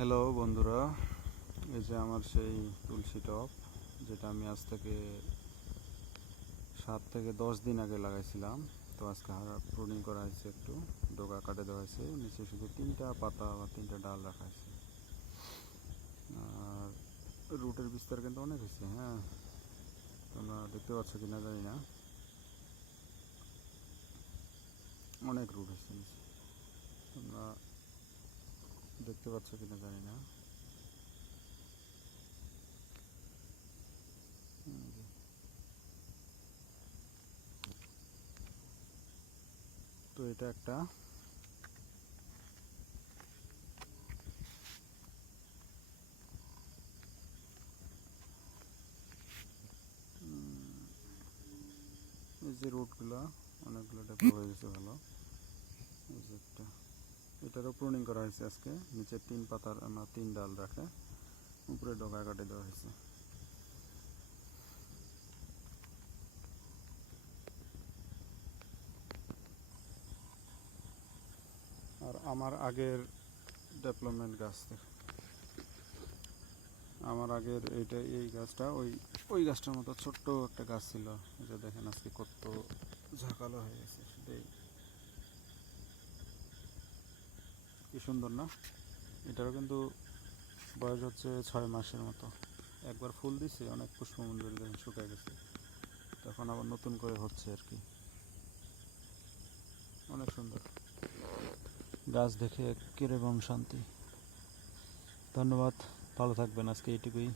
Hello বন্ধুরা, এই যে আমার সেই তুলসী টব, যেটা আমি আজ থেকে 7 থেকে 10 দিন আগে লাগাইছিলাম। তো আজকে প্রুনিং করা হয়েছে, একটু ডগা কাটে দেওয়া হয়েছে, নিচে শুধু 3টা পাতা বা 3টা ডাল রাখা হয়েছে। আর রুটের বিস্তার কিন্তু অনেক হয়েছে। হ্যাঁ, তোমরা দেখতে পাচ্ছ কিনা জানি না, অনেক রুট হয়েছে নিচে। তোমরা দেখতে পাচ্ছ কিনা জানি না। তো এটা একটা এই যে রুটগুলো অনেকগুলো ডেভেলপ হয়ে গেছে ভালো। এই যে একটা, এটারও প্রুনিং করা হয়েছে আজকে। নিচে 3 পাতার 3 ডাল রাখে, উপরে ডগা কাটে দেওয়া হয়েছে। আর আমার আগের ডেভেলপমেন্ট গাছ, আমার আগের এই গাছটা ওই গাছটার মতো ছোট্ট একটা গাছ ছিল। এটা দেখেন আজকে কত ঝাঁকালো হয়ে গেছে, সেটাই কি সুন্দর না। এটারও কিন্তু বয়স হচ্ছে 6 মাসের মতো। একবার ফুল দিছে, অনেক পুষ্পমঞ্জরি দেখেন শুকায় গেছে, তখন আবার নতুন করে হচ্ছে আর কি। অনেক সুন্দর গাছ দেখে কিরকম শান্তি। ধন্যবাদ, ভালো থাকবেন, আজকে এইটুকুই।